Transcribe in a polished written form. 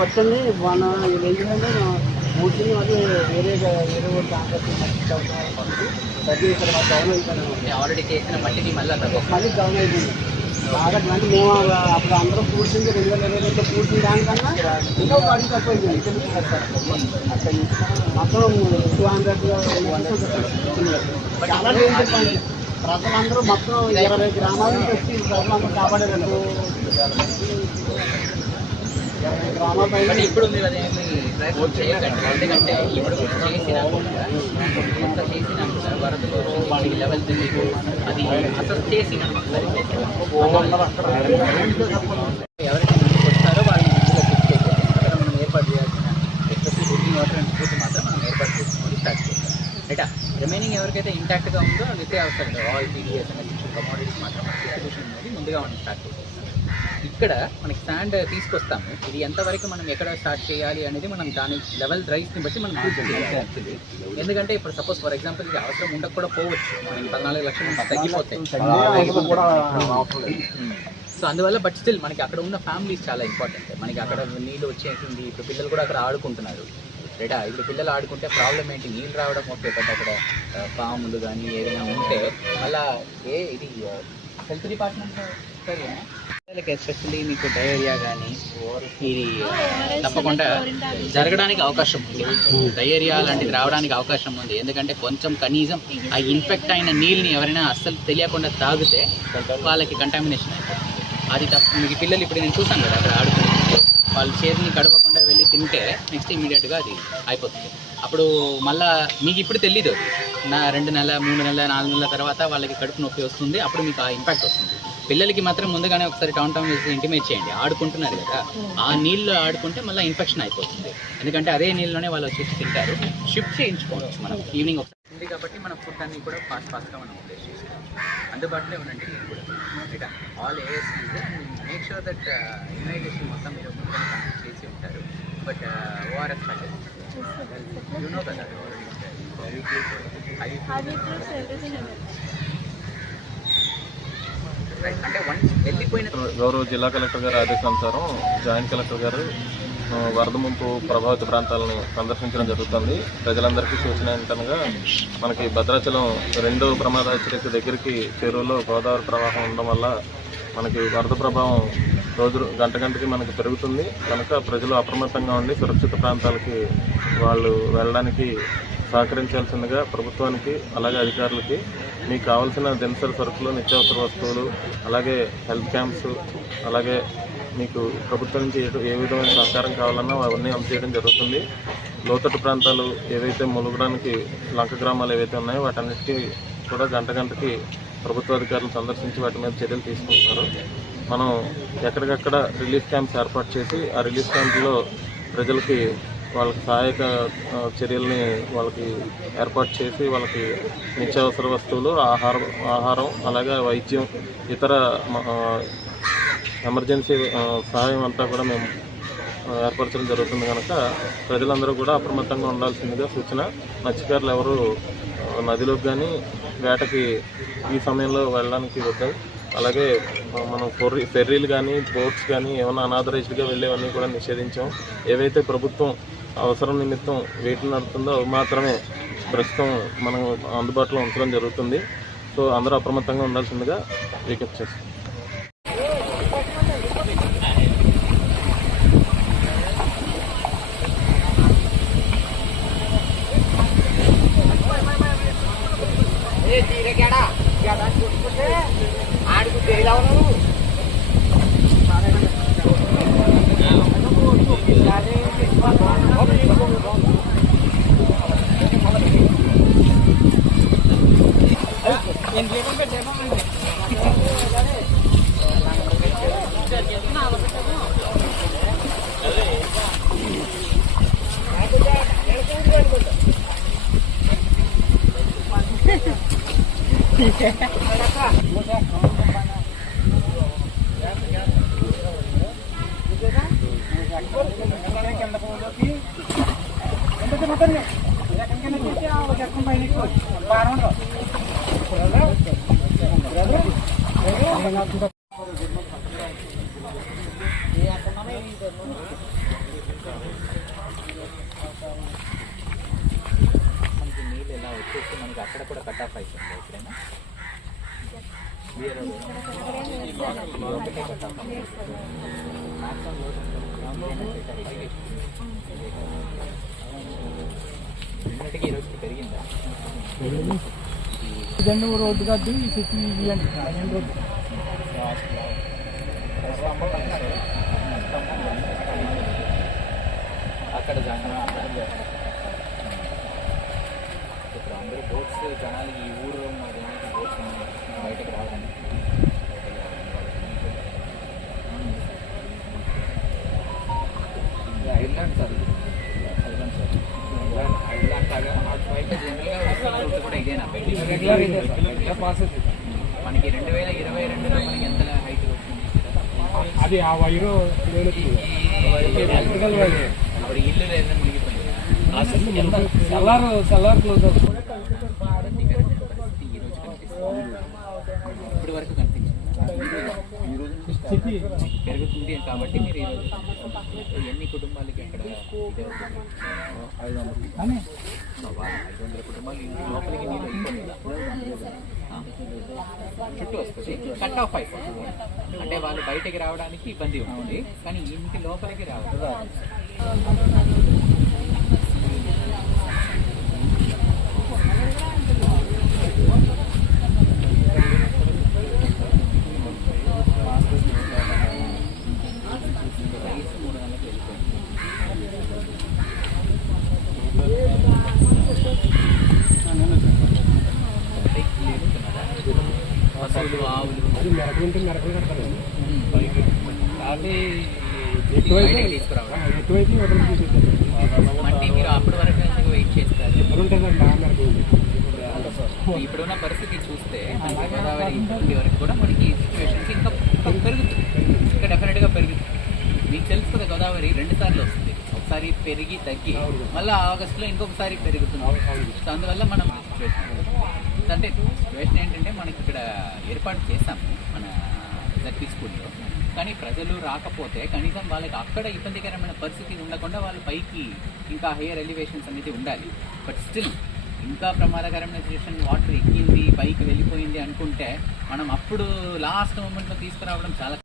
వచ్చింది మన ఏంటంటే కూర్చుని మళ్ళీ వేరే ఆల్రెడీ చేసిన మట్టిని మళ్ళీ డౌన్ అయిపోయింది బాగా. అంటే మేము అప్పుడు అందరం కూర్చుంది 2022 కూర్చుని దానికన్నా ఇంకా ఒక అడుగు తక్కువ అయిపోయింది. మొత్తం 200 చాలా డేంజర్ పని. ప్రజలందరూ మొత్తం 20 గ్రామాల నుంచి వచ్చి ప్రజలందరూ కాపాడారు. బట్ ఇప్పుడు మీరు అదేమి ప్రయత్నం చేయకండి. ఎందుకంటే ఇప్పుడు చేసిన ఎంత చేసిన వరదలు వాటికి లెవెల్ తెలియదు. అది అసలు చేసిన ఎవరైతే ముందుకు వస్తారో వాళ్ళని మంచిగా ఫిక్స్ చేసేది అక్కడ మనం ఏర్పాటు చేయాల్సిన especially drinking water and food మాత్రం మనం ఏర్పాటు చేసుకొని స్టార్ట్ చేస్తాం. రైటా రిమైనింగ్ ఎవరికైతే ఇంటాక్ట్గా ఉందో నిత్యావసరాలు ఆయిల్ పీడిఎస్ అనే కమోడిటీస్ మాత్రం డిస్ట్రిబ్యూషన్ అనేది ముందుగా మనం స్టార్ట్ చేస్తాం. ఇక్కడ మనకి స్టాండ్ తీసుకొస్తాము. ఇది ఎంతవరకు మనం ఎక్కడ స్టార్ట్ చేయాలి అనేది మనం దాని లెవెల్ రైస్ని బట్టి మనం పూర్తి చేయాలి యాక్చువల్లీ. ఎందుకంటే ఇప్పుడు సపోజ్ ఫర్ ఎగ్జాంపుల్ ఇది అవసరం ఉండక పోవచ్చు. మనం 14 లక్షలు తగ్గిపోతాయి. సో అందువల్ల బట్ స్టిల్ మనకి అక్కడ ఉన్న ఫ్యామిలీస్ చాలా ఇంపార్టెంట్. మనకి అక్కడ నీళ్ళు వచ్చేసింది. ఇప్పుడు పిల్లలు కూడా అక్కడ ఆడుకుంటున్నారు. రైటా ఇప్పుడు పిల్లలు ఆడుకుంటే ప్రాబ్లం ఏంటి? నీళ్ళు రావడం ఓకే, బట్ అక్కడ పాములు కానీ ఏదైనా ఉంటే మళ్ళీ ఇది హెల్త్ డిపార్ట్మెంట్ సరేనా పిల్లలకి ఎస్పెషల్లీ మీకు డయేరియా కానీ ఇది తప్పకుండా జరగడానికి అవకాశం ఉంది. డయేరియా లాంటిది రావడానికి అవకాశం ఉంది. ఎందుకంటే కొంచెం కనీసం ఆ ఇన్ఫెక్ట్ అయిన నీళ్ళని ఎవరైనా అస్సలు తెలియకుండా తాగితే వాళ్ళకి కంటామినేషన్ అయిపోతుంది. అది మీకు పిల్లలు ఇప్పుడు నేను చూసాను కదా అక్కడ ఆడుకుంటే వాళ్ళు చేతిని కడవకుండా వెళ్ళి తింటే నెక్స్ట్ ఇమీడియట్గా అది అయిపోతుంది. అప్పుడు మళ్ళీ మీకు ఇప్పుడు తెలీదు, 2 నెలల 3 నెలల 4 నెలల తర్వాత వాళ్ళకి కడుపు నొప్పి వస్తుంది. అప్పుడు మీకు ఆ ఇంపాక్ట్ వస్తుంది. పిల్లలకి మాత్రం ముందుగానే ఒకసారి టౌన్ వేసి ఇంటిమేట్ చేయండి. ఆడుకుంటున్నారు కదా, ఆ నీళ్ళు ఆడుకుంటే మళ్ళీ ఇన్ఫెక్షన్ అయిపోతుంది. ఎందుకంటే అదే నీళ్ళలోనే వాళ్ళు వచ్చేసి తింటారు. షిఫ్ట్ చేయించుకోవచ్చు మనం ఈవినింగ్ ఒకసారి ఉంది కాబట్టి మన ఫుడ్ అన్ని కూడా ఫాస్ట్గా మనం టేస్ట్ చేసుకోవచ్చు. అందుబాటులో ఉండండి. మీరు కూడా right all as make sure that immunisation మొత్తం మీరు ముందుగా కంప్లీట్ చేసి ఉంటారు. బట్ ఓఆర్ఎస్ యూ నో కదా గౌరవ జిల్లా కలెక్టర్ గారి ఆదేశానుసారం జాయింట్ కలెక్టర్ గారు వరద ముంపు ప్రభావిత ప్రాంతాలను సందర్శించడం జరుగుతుంది. ప్రజలందరికీ సూచన ఏంటనగా మనకి భద్రాచలం 2వ ప్రమాద హెచ్చరిక దగ్గరికి చెరువులో గోదావరి ప్రవాహం ఉండడం వల్ల మనకి వరద ప్రభావం గంటకి మనకి పెరుగుతుంది. కనుక ప్రజలు అప్రమత్తంగా ఉండి సురక్షిత ప్రాంతాలకి వాళ్ళు వెళ్ళడానికి సహకరించాల్సిందిగా ప్రభుత్వానికి అలాగే అధికారులకి మీకు కావాల్సిన దినసరి సరుకులు, నిత్యావసర వస్తువులు, అలాగే హెల్త్ క్యాంప్స్, అలాగే మీకు ప్రభుత్వం నుంచి ఏ విధమైన సహకారం కావాలన్నా అవన్నీ అందజేయడం జరుగుతుంది. లోతట్టు ప్రాంతాలు ఏవైతే ములుగడానికి లంక గ్రామాలు ఏవైతే ఉన్నాయో వాటన్నిటికీ కూడా గంటకి ప్రభుత్వ అధికారులను సందర్శించి వాటి మీద చర్యలు తీసుకుంటున్నారు. మనం ఎక్కడికక్కడ రిలీఫ్ క్యాంప్స్ ఏర్పాటు చేసి ఆ రిలీఫ్ క్యాంపులో ప్రజలకి వాళ్ళకి సహాయక చర్యల్ని వాళ్ళకి ఏర్పాటు చేసి వాళ్ళకి నిత్యావసర వస్తువులు, ఆహారం అలాగే వైద్యం, ఇతర ఎమర్జెన్సీ సహాయం అంతా కూడా మేము ఏర్పరచడం జరుగుతుంది. కనుక ప్రజలందరూ కూడా అప్రమత్తంగా ఉండాల్సిందిగా సూచన. మత్స్యకారులు ఎవరు నదిలోకి కానీ వేటకి ఈ సమయంలో వెళ్ళడానికి వద్దు. అలాగే మనం ఫెర్రీలు కానీ బోట్స్ కానీ ఏమైనా అనాథరైజ్డ్గా వెళ్ళేవన్నీ కూడా నిషేధించాం. ఏవైతే ప్రభుత్వం అవసరం నిమిత్తం వేటిని నడుతుందో అవి మాత్రమే ప్రస్తుతం మనం అందుబాటులో ఉంచడం జరుగుతుంది. సో అందరూ అప్రమత్తంగా ఉండాల్సిందిగా విజ్ఞప్తి చేస్తాం. కింద మనకి నీళ్ళు ఎలా వచ్చేసి మనకి అక్కడ కూడా కట్ ఆఫ్ అవుతుంది ఎప్పుడైనా ఒకటే కట్ ఆఫ్ నిన్నటికి ఈ రోజుకి పెరిగిందా? ఇదండి రోడ్డు కాదు ఈ సిటీ ఇది అంటే రోడ్డు అక్కడ ఇప్పుడు అందరూ బోట్స్ జనాలు ఈ ఊరు బోట్స్ బయటకు రావడానికి Ireland sir Ireland sir Ireland లాగా అటువైపు జనరల్గా వస్తున్న రూట్ కూడా ఇదేనా రెగ్యులర్ ఇదే ప్రాసెస్ మనకి 2022లో మనకి ఎంత హైట్ వచ్చింది? అది ఆ వైరు ఎలక్ట్రికల్ వైర్ అప్పుడు ఇల్లు ఏదైనా మునిగిపోయింది సెల్లార్ క్లోజ్ అవుతుంది ఈ రోజు కనిపిస్తుంది, ఇప్పటి వరకు కనిపించింది. సిటీ పెరుగుతుంది కాబట్టి మీరు ఈరోజు ఎన్ని కుటుంబాలకి అక్కడ ఇదే అవుతుంది? 500 కుటుంబాలు ఇంటి లోపలికి నీళ్ళు వెళ్ళిపోతుందా? చుట్టూ వస్తుంది, కట్ ఆఫ్ అయిపోతుంది. అంటే వాళ్ళు బయటకి రావడానికి ఇబ్బంది ఉంటుంది, కానీ ఇంటి లోపలికి రావాలి. రైస్ 3 నెలలకు వెళ్ళిపోయింది. పశువులు, ఆవులు అది మెరకుంటే మెరకలు కడతారు అవి బయటకి తీసుకురావడం. ఎటువైపు ఒకరికి తీసేస్తారు అంటే మీరు అప్పటి వరకు ఎందుకు వెయిట్ చేస్తారు? ఉంటుందండి ఆ మెరకు ఉంది ఇప్పుడున్న పరిస్థితి చూస్తే మనకి గోదావరి ఇంటి వరకు కూడా మనకి సిచ్యువేషన్స్ ఇంకా పెరుగుతుంది, ఇంకా డెఫినెట్గా పెరుగుతుంది. మీకు తెలుసు కదా, గోదావరి 2 సార్లు వస్తుంది, ఒకసారి పెరిగి తగ్గి మళ్ళీ ఆగస్టులో ఇంకొకసారి పెరుగుతుంది. సో అందువల్ల మనం సిచ్యువేషన్ అంటే సిచ్యువేషన్ ఏంటంటే మనకి ఇక్కడ ఏర్పాటు చేశాము మన జడ్పీ స్కూల్లో, కానీ ప్రజలు రాకపోతే కనీసం వాళ్ళకి అక్కడ ఇబ్బందికరమైన పరిస్థితి ఉండకుండా వాళ్ళు పైకి ఇంకా హైయర్ ఎలివేషన్స్ అనేది ఉండాలి. బట్ స్టిల్ ఇంకా ప్రమాదకరమైన సిచ్యువేషన్, వాటర్ ఎక్కింది పైకి వెళ్ళిపోయింది అనుకుంటే మనం అప్పుడు లాస్ట్ మూమెంట్లో తీసుకురావడం చాలా